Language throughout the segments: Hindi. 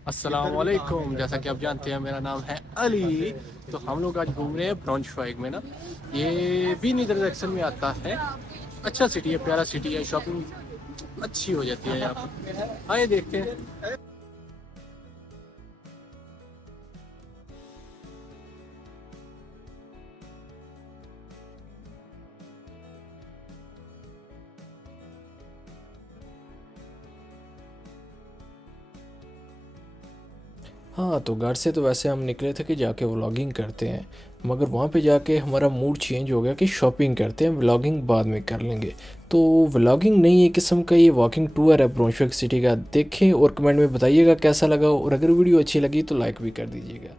अस्सलाम वालेकुम। जैसा कि आप जानते हैं मेरा नाम है अली। तो हम लोग आज घूम रहे हैं ब्राउनश्वाइग में ना। ये भी नीदरलैंड्स में आता है। अच्छा सिटी है, प्यारा सिटी है, शॉपिंग अच्छी हो जाती है यहाँ पर। आइए देखते हैं। हाँ, तो घर से तो वैसे हम निकले थे कि जाके व्लॉगिंग करते हैं, मगर वहाँ पे जाके हमारा मूड चेंज हो गया कि शॉपिंग करते हैं, व्लॉगिंग बाद में कर लेंगे। तो व्लॉगिंग नहीं, एक किस्म का ये वॉकिंग टूर है ब्राउनश्वाइग सिटी का। देखें और कमेंट में बताइएगा कैसा लगा, और अगर वीडियो अच्छी लगी तो लाइक भी कर दीजिएगा।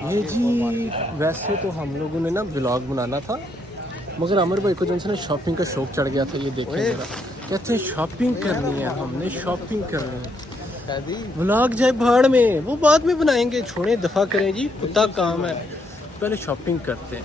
ये जी, वैसे तो हम लोगों ने ना ब्लॉग बनाना था, मगर अमर भाई को जो है ना शॉपिंग का शौक चढ़ गया था। ये देखें जरा, कहते हैं शॉपिंग करनी है, हमने शॉपिंग करनी है। व्लॉग जाए भाड़ में, वो बाद में बनाएंगे, छोड़े दफा करें जी, कुत्ता काम है, पहले शॉपिंग करते हैं।